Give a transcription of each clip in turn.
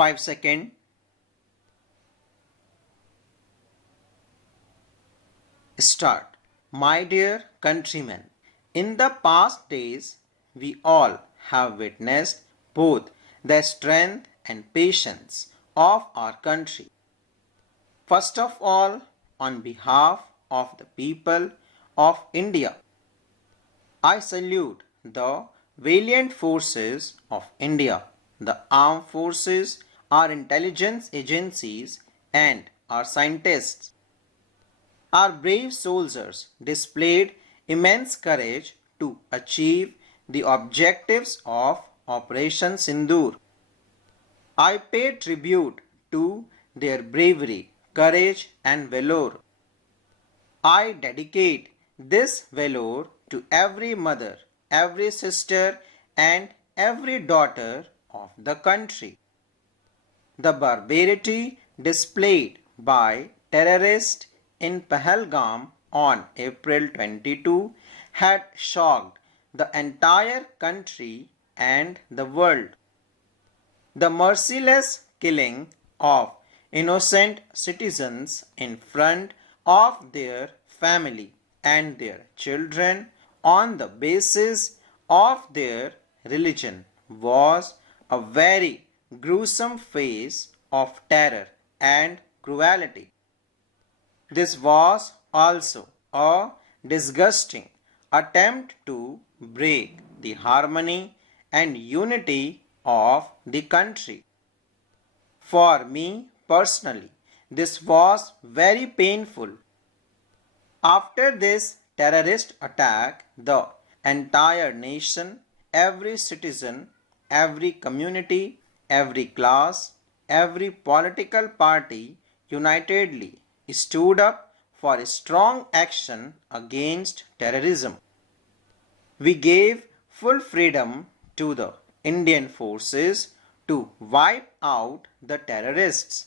5 seconds. Start. My dear countrymen, in the past days, we all have witnessed both the strength and patience of our country. First of all, on behalf of the people of India, I salute the valiant forces of India, the armed forces, our intelligence agencies, and our scientists. Our brave soldiers displayed immense courage to achieve the objectives of Operation Sindur. I pay tribute to their bravery, courage, and valor. I dedicate this valor to every mother, every sister, and every daughter of the country. The barbarity displayed by terrorists in Pahalgam on April 22 had shocked the entire country and the world. The merciless killing of innocent citizens in front of their family and their children on the basis of their religion was a very gruesome phase of terror and cruelty. This was also a disgusting attempt to break the harmony and unity of the country. For me personally, this was very painful. After this terrorist attack, the entire nation, every citizen, every community, every class, every political party unitedly stood up for strong action against terrorism. We gave full freedom to the Indian forces to wipe out the terrorists.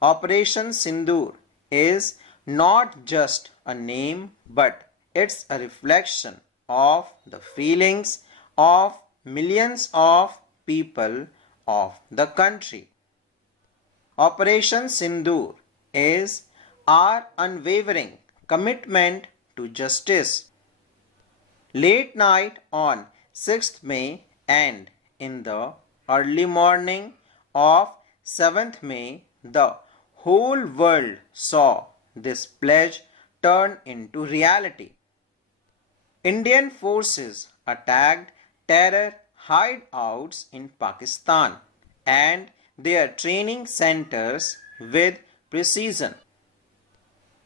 Operation Sindur is not just a name, but it's a reflection of the feelings of millions of people of the country. Operation Sindur is our unwavering commitment to justice. Late night on 6th May and in the early morning of 7th May, the whole world saw this pledge turn into reality. Indian forces attacked terror hideouts in Pakistan and their training centers with precision.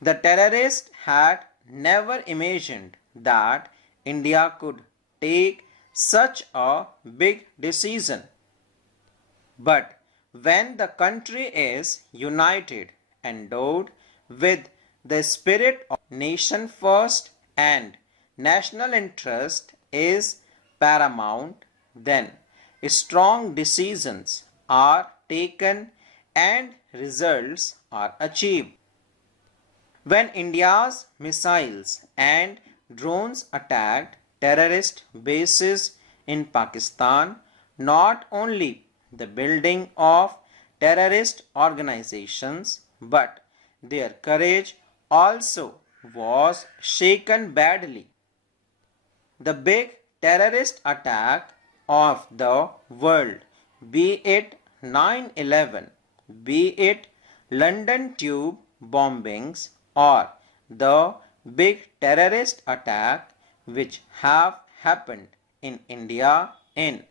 The terrorists had never imagined that India could take such a big decision. But when the country is united, endowed with the spirit of nation first and national interest is paramount, then strong decisions are taken and results are achieved. When India's missiles and drones attacked terrorist bases in Pakistan, not only the building of terrorist organizations, but their courage also was shaken badly. The big terrorist attack of the world, be it 9/11, be it London Tube bombings, or the big terrorist attack which have happened in India in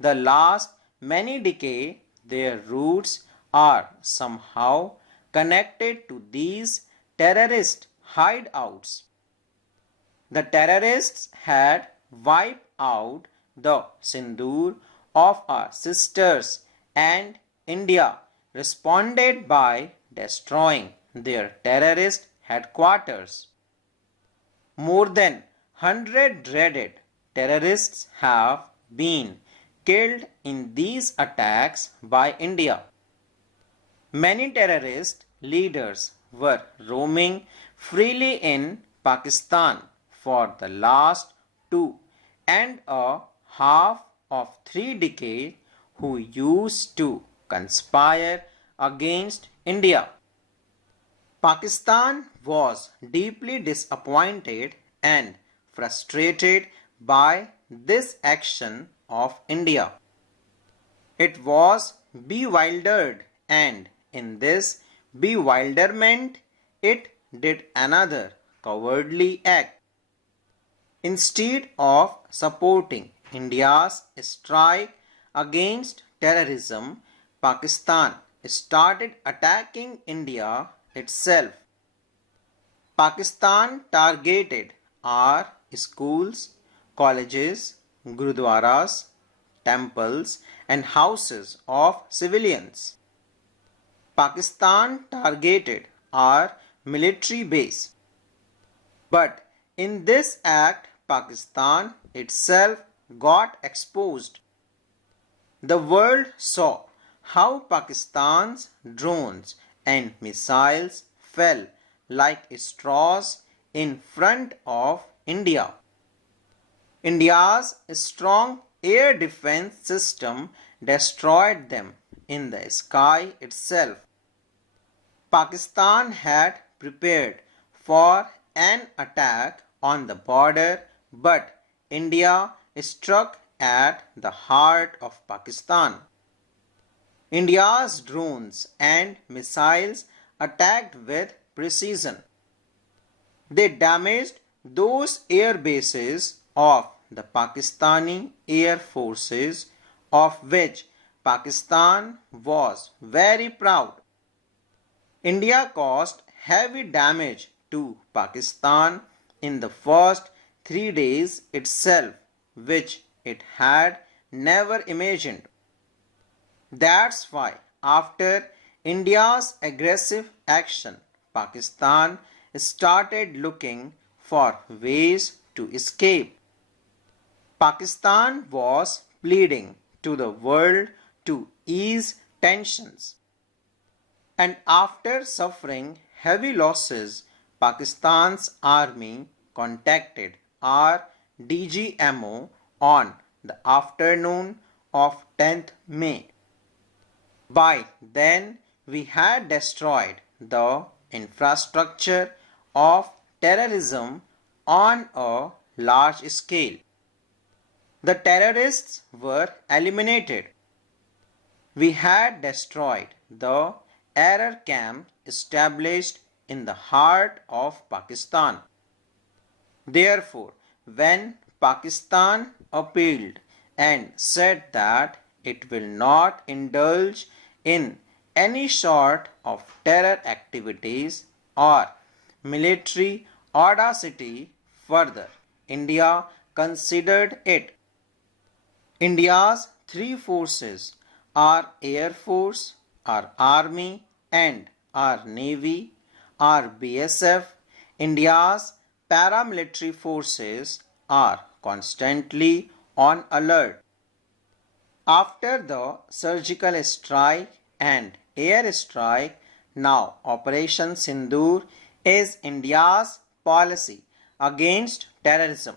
the last many decades, their roots are somehow connected to these terrorist hideouts. The terrorists had wiped out the Sindur of our sisters, and India responded by destroying their terrorist headquarters. More than 100 dreaded terrorists have been killed in these attacks by India. Many terrorist leaders were roaming freely in Pakistan for the last 2.5 of 3 decades, who used to conspire against India. Pakistan was deeply disappointed and frustrated by this action of India. It was bewildered, and in this bewilderment it did another cowardly act. Instead of supporting India's strike against terrorism, Pakistan started attacking India itself. Pakistan targeted our schools, colleges, gurudwaras, temples, and houses of civilians. Pakistan targeted our military base. But in this act, Pakistan itself got exposed. The world saw how Pakistan's drones and missiles fell like straws in front of India. India's strong air defense system destroyed them in the sky itself. Pakistan had prepared for an attack on the border, but India struck at the heart of Pakistan. India's drones and missiles attacked with precision. They damaged those air bases of the Pakistani Air Forces, of which Pakistan was very proud. India caused heavy damage to Pakistan in the first 3 days itself, which it had never imagined. That's why after India's aggressive action, Pakistan started looking for ways to escape. Pakistan was pleading to the world to ease tensions. And after suffering heavy losses, Pakistan's army contacted our DGMO on the afternoon of 10th May. By then, we had destroyed the infrastructure of terrorism on a large scale. The terrorists were eliminated. We had destroyed the error camp established in the heart of Pakistan. Therefore, when Pakistan appealed and said that it will not indulge in any sort of terror activities or military audacity further, India considered it. India's three forces, our Air Force, our Army and our Navy, our BSF, India's paramilitary forces are constantly on alert. After the surgical strike and air strike, now Operation Sindur is India's policy against terrorism.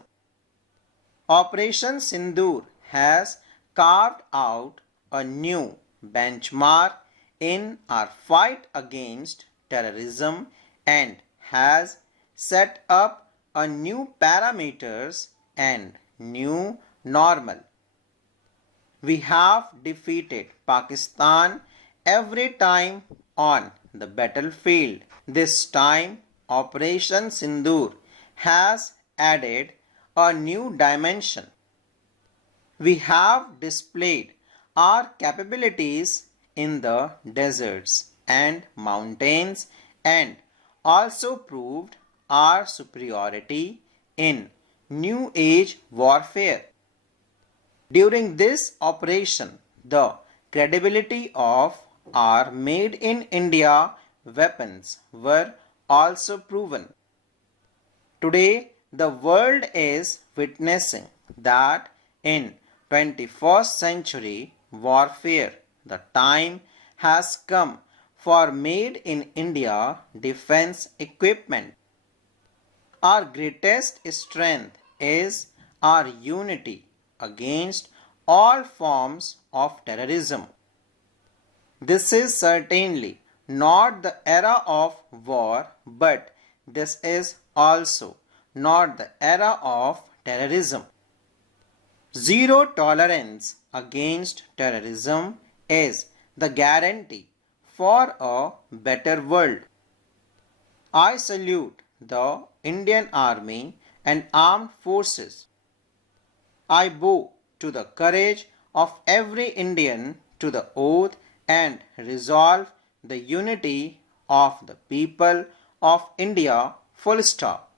Operation Sindur has carved out a new benchmark in our fight against terrorism and has set up a new parameters and new normal. We have defeated Pakistan every time on the battlefield. This time, Operation Sindur has added a new dimension. We have displayed our capabilities in the deserts and mountains and also proved our superiority in New Age warfare. During this operation, the credibility of our Made in India weapons were also proven. Today, the world is witnessing that in 21st century warfare, the time has come for Made in India defense equipment. Our greatest strength is our unity against all forms of terrorism. This is certainly not the era of war, but this is also not the era of terrorism. Zero tolerance against terrorism is the guarantee for a better world. I salute the Indian Army and Armed Forces. I bow to the courage of every Indian, to the oath and resolve the unity of the people of India. Full stop.